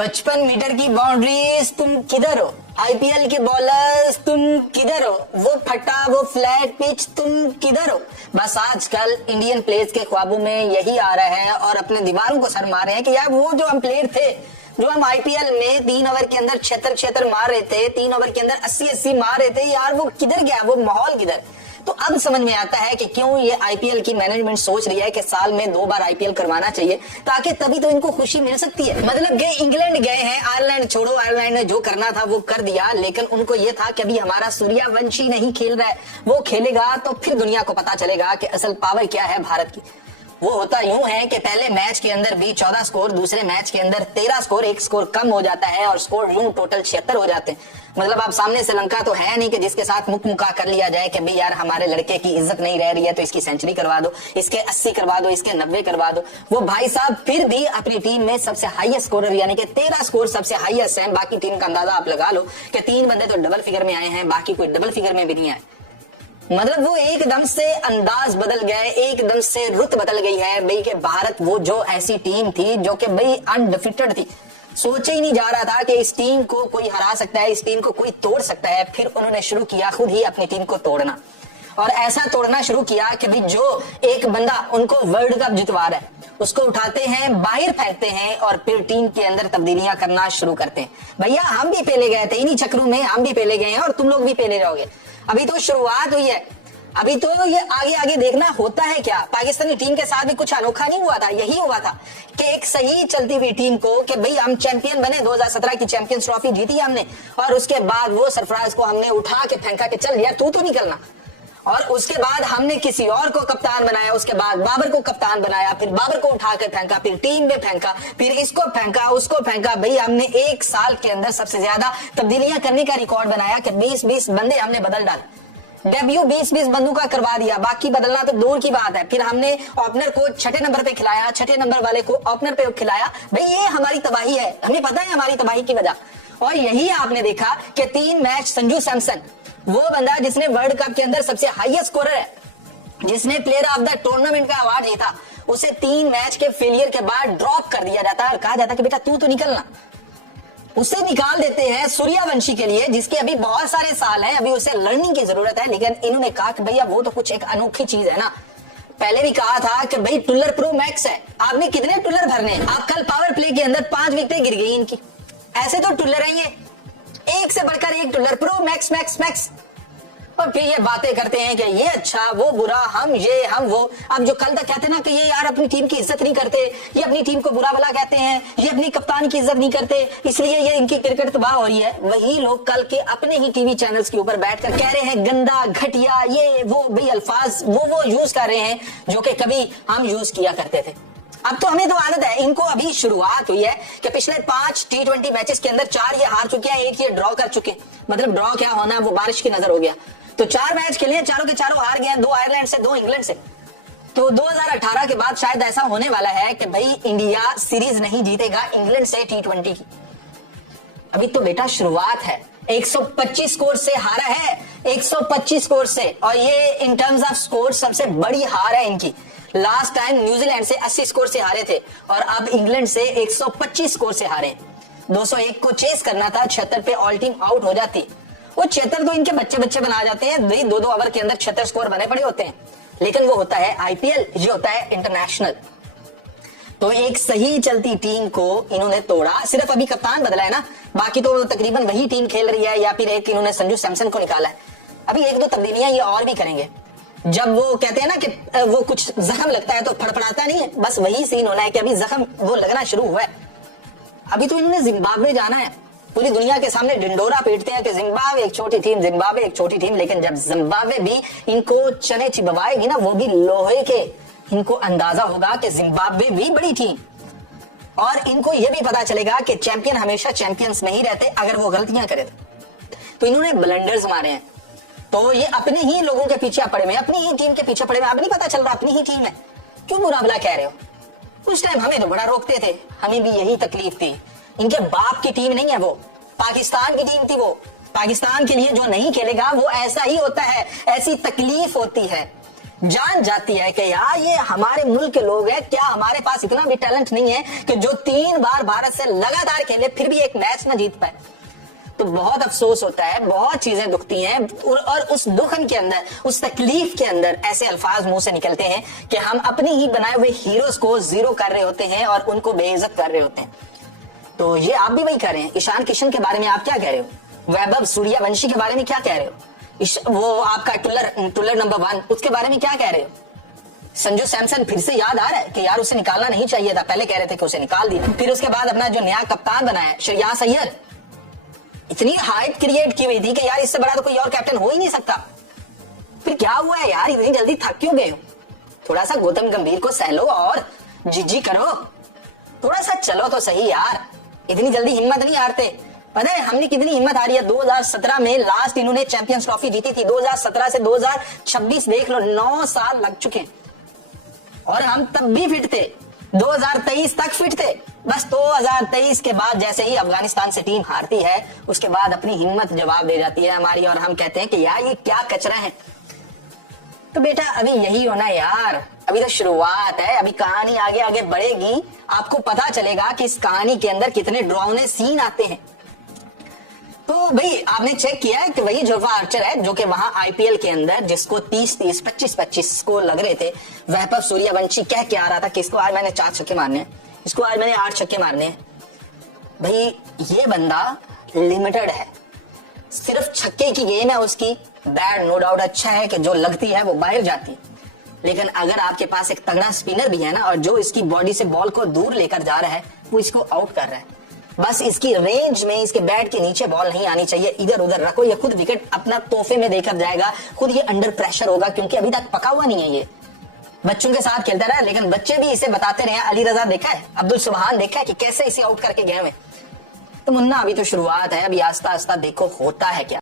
55 metre की boundaries तुम किधर हो, आईपीएल के बॉलर्स तुम किधर हो, वो फटा वो फ्लैट पिच तुम किधर हो। बस आजकल इंडियन प्लेयर्स के ख्वाबों में यही आ रहा है और अपने दीवारों को सर मार रहे हैं कि यार वो जो हम प्लेयर थे, जो हम आईपीएल में 3 ओवर के अंदर 76 मार रहे थे, 3 ओवर के अंदर 80 मार रहे थे, यार वो किधर गया, वो माहौल किधर। तो अब समझ में आता है कि क्यों ये आईपीएल की मैनेजमेंट सोच रही है कि साल में 2 बार आईपीएल करवाना चाहिए, ताकि तभी तो इनको खुशी मिल सकती है। मतलब गए इंग्लैंड गए हैं, आयरलैंड छोड़ो, आयरलैंड ने जो करना था वो कर दिया, लेकिन उनको ये था कि अभी हमारा सूर्यवंशी नहीं खेल रहा है, वो खेलेगा तो फिर दुनिया को पता चलेगा कि असल पावर क्या है भारत की। वो होता यूं है कि पहले मैच के अंदर भी 14 स्कोर, दूसरे मैच के अंदर 13 स्कोर, एक स्कोर कम हो जाता है और स्कोर यूं टोटल 76 हो जाते हैं। मतलब आप सामने श्रीलंका तो है नहीं कि जिसके साथ मुक्का कर लिया जाए कि भाई यार हमारे लड़के की इज्जत नहीं रह रही है तो इसकी सेंचुरी करवा दो, इसके 80 करवा दो, इसके 90 करवा दो। वो भाई साहब फिर भी अपनी टीम में सबसे हाईएस्ट स्कोरर यानी कि 13 स्कोर सबसे हाईएस्ट है। बाकी टीम का अंदाजा आप लगा लो कि 3 बंदे तो डबल फिगर में आए हैं, बाकी कोई डबल फिगर में भी नहीं आए। मतलब वो एकदम से अंदाज बदल गए, एकदम से रुत बदल गई है भाई कि भारत वो जो ऐसी टीम थी जो कि भाई अनडिफिटेड थी, सोचा ही नहीं जा रहा था कि इस टीम को कोई हरा सकता है, इस टीम को कोई तोड़ सकता है। फिर उन्होंने शुरू किया खुद ही अपनी टीम को तोड़ना, और ऐसा तोड़ना शुरू किया कि भाई जो एक बंदा उनको वर्ल्ड कप जितवा रहा है उसको उठाते हैं, बाहर फेंकते हैं और फिर टीम के अंदर तब्दीलियां करना शुरू करते हैं। भैया हम भी पेले गए थे इन्हीं चक्रों में, हम भी पेले गए हैं और तुम लोग भी पेले जाओगे। अभी तो शुरुआत हुई है, अभी तो ये आगे आगे देखना होता है क्या। पाकिस्तानी टीम के साथ भी कुछ अनोखा नहीं हुआ था, यही हुआ था कि एक सही चलती हुई टीम को कि भाई हम चैंपियन बने, 2017 की चैंपियंस ट्रॉफी जीती हमने, और उसके बाद वो सरफराज को हमने उठा के फेंका कि चल यार तू तो निकलना, और उसके बाद हमने किसी और को कप्तान बनाया, उसके बाद बाबर को कप्तान बनाया, फिर बाबर को उठा के फेंका, फिर टीम में फेंका, फिर इसको फेंका, उसको फेंका। भाई हमने एक साल के अंदर सबसे ज्यादा तब्दीलियां करने का रिकॉर्ड बनाया कि 20-20 बंदे हमने बदल डाले, डेब्यू 20-20 बंदों का करवा दिया, बाकी बदलना तो दूर की बात है। फिर हमने ओपनर को 6ठे नंबर पे खिलाया, 6ठे नंबर वाले को ओपनर पे खिलाया। भाई ये हमारी तबाही है, हमें पता है हमारी तबाही की वजह। और यही आपने देखा कि 3 मैच संजू सैमसन, वो बंदा जिसने वर्ल्ड कप के अंदर सबसे हाईएस्ट स्कोरर है, जिसने प्लेयर ऑफ द टूर्नामेंट का अवार्ड जीता, उसे 3 मैच के फेलियर के बाद ड्रॉप कर दिया जाता है और कहा जाता है कि बेटा तू तो निकलना। उसे निकाल देते हैं सूर्यवंशी के लिए, जिसके अभी बहुत सारे साल हैं, अभी उसे लर्निंग की जरूरत है। लेकिन इन्होंने कहा कि भैया वो तो कुछ एक अनोखी चीज है ना। पहले भी कहा था कि भाई टुल्लर प्रो मैक्स है, आपने कितने टुल्लर भरने हैं। आप कल पावर प्ले के अंदर 5 विकेटें गिर गई इनकी, ऐसे तो टुल्लर है ये, एक से बढ़कर एक टुल्लर, प्रो मैक्स मैक्स मैक्स। और फिर ये बातें करते हैं कि ये अच्छा वो बुरा, हम ये हम वो। अब जो कल तक कहते ना कि ये यार अपनी टीम की इज्जत नहीं करते, ये अपनी टीम को बुरा भला कहते हैं, ये अपनी कप्तान की इज्जत नहीं करते, इसलिए ये इनकी क्रिकेट तबाह हो रही है, वही लोग कल के अपने ही टीवी चैनल्स के ऊपर बैठकर कह रहे हैं गंदा घटिया ये वो, भाई अल्फाज वो यूज कर रहे हैं जो कि कभी हम यूज किया करते थे। अब तो हमें तो आदत है, इनको अभी शुरुआत हुई है कि पिछले 5 T20 मैचेस के अंदर 4 ये हार चुके हैं, 1 ये ड्रॉ कर चुके हैं। मतलब ड्रॉ क्या होना है वो बारिश की नजर हो गया। तो 4 मैच खेले हैं, चारों के चारों हार गए हैं, 2 आयरलैंड से 2 इंग्लैंड से। तो 2018 के बाद शायद ऐसा होने वाला है कि भाई इंडिया सीरीज नहीं जीतेगा इंग्लैंड से T20 की। अभी तो बेटा शुरुआत है, 125 स्कोर से हारा है, 125 स्कोर से, और ये इन टर्म्स ऑफ स्कोर सबसे बड़ी हार है इनकी। लास्ट टाइम न्यूजीलैंड से 80 स्कोर से हारे थे और अब इंग्लैंड से 125 स्कोर से हारे। 201 को चेस करना था, 76 पे ऑल टीम आउट हो जाती। वो 76 तो इनके बच्चे बच्चे बना जाते हैं, 2-2 ओवर के अंदर 76 स्कोर बने पड़े होते हैं। लेकिन वो होता है आईपीएल, ये होता है इंटरनेशनल। तो एक सही चलती टीम को इन्होंने तोड़ा, सिर्फ अभी कप्तान बदला है ना, बाकी तो तकरीबन वही टीम खेल रही है, या फिर एक इन्होंने संजू सैमसन को निकाला है। अभी 1-2 तब्दीलियां ये और भी करेंगे। जब वो कहते हैं ना कि वो कुछ जख्म लगता है तो फड़फड़ाता नहीं है, बस वही सीन होना है कि अभी जख्म वो लगना शुरू हुआ है। अभी तो इन्होंने जिम्बाब्वे जाना है, पूरी दुनिया के सामने डिंडोरा पीटते हैं कि जिम्बाब्वे एक छोटी टीम, जिम्बाब्वे एक छोटी टीम। लेकिन जब जिम्बाब्वे भी इनको चने चिबवाएगी ना, वो भी लोहे के, इनको अंदाजा होगा कि जिम्बाब्वे भी बड़ी टीम। और इनको यह भी पता चलेगा कि चैंपियन हमेशा चैंपियंस नहीं रहते अगर वो गलतियां करे तो इन्होंने ब्लंडर्स मारे हैं। तो ये अपने ही लोगों के पीछे पड़े हुए, अपनी ही टीम के पीछे पड़े हुए। अब नहीं पता चल रहा अपनी ही टीम है, क्यों बुरा भला कह रहे हो। उस टाइम हमें तो बड़ा रोकते थे, हमें भी यही तकलीफ थी। इनके बाप की टीम नहीं है वो, पाकिस्तान की टीम थी वो। पाकिस्तान के लिए जो नहीं खेलेगा वो ऐसा ही होता है, ऐसी तकलीफ होती है। जान जाती है कि यार ये हमारे मुल्क के लोग हैं, क्या हमारे पास इतना भी टैलेंट नहीं है कि जो 3 बार भारत से लगातार खेले फिर भी एक मैच ना जीत पाए। तो बहुत अफसोस होता है, बहुत चीजें दुखती हैं और उस दुखन के अंदर, उस तकलीफ के अंदर ऐसे अल्फाज मुंह से निकलते हैं कि हम अपने ही बनाए हुए हीरोज को जीरो कर रहे होते हैं और उनको बेइज्जत कर रहे होते हैं। तो ये आप भी वही कर रहे हैं। ईशान किशन के बारे में आप क्या कह रहे हो? वैभव सूर्यवंशी के बारे में क्या कह रहे हो? वो आपका टुलर नंबर 1, उसके बारे में क्या कह रहे हो? संजू सैमसन फिर से याद आ रहा है कि यार उसे निकालना नहीं चाहिए था, पहले कह रहे थे कि उसे निकाल दिया। फिर उसके बाद अपना जो नया कप्तान बनाया श्रेयस अय्यर, इतनी हाइप क्रिएट की हुई थी कि यार इससे बड़ा तो कोई और कैप्टन हो ही नहीं सकता। फिर क्या हुआ है यार, इतनी जल्दी थक क्यों गए हो? थोड़ा सा गौतम गंभीर को सहलो और जिज्जी करो, थोड़ा सा चलो तो सही यार, इतनी जल्दी हिम्मत नहीं हारते। पता है हमने कितनी हिम्मत हारी है? 2017 में लास्ट इन्होंने चैंपियंस ट्रॉफी जीती थी। 2017 से 2026 देख लो, 9 साल लग चुके और हम तब भी फिट थे, 2023 तक फिट थे। बस 2023 के बाद जैसे ही अफगानिस्तान से टीम हारती है उसके बाद अपनी हिम्मत जवाब दे जाती है हमारी और हम कहते हैं कि यार ये क्या कचरा है। तो बेटा अभी यही होना यार, अभी तो शुरुआत है, अभी कहानी आगे आगे बढ़ेगी, आपको पता चलेगा कि इस कहानी के अंदर कितने डरावने सीन आते हैं। तो भाई आपने चेक किया है कि वही जुल्फा आर्चर है जो कि वहां आईपीएल के अंदर जिसको 30-30, 25-25 स्कोर लग रहे थे, वैभव सूर्यवंशी कह के आ रहा था कि इसको आज मैंने 4 छक्के मारने हैं, इसको आज मैंने 8 छक्के मारने हैं। भाई ये बंदा लिमिटेड है, सिर्फ छक्के की गेम है उसकी, बैड नो डाउट अच्छा है कि जो लगती है वो बाहर जाती है, लेकिन अगर आपके पास एक तगड़ा स्पिनर भी है ना और जो इसकी बॉडी से बॉल को दूर लेकर जा रहा है वो इसको आउट कर रहा है। बस इसकी रेंज में, इसके बैट के नीचे बॉल नहीं आनी चाहिए, इधर उधर रखो, ये खुद विकेट अपना तोहफे में देकर जाएगा, खुद ये अंडर प्रेशर होगा क्योंकि अभी तक पका हुआ नहीं है। ये बच्चों के साथ खेलता रहा लेकिन बच्चे भी इसे बताते रहे। अली रजा देखा है, अब्दुल सुबहान देखा है कि कैसे इसे आउट करके गए हुए। तो मुन्ना अभी तो शुरुआत है, अभी आस्ता आस्ता देखो होता है क्या।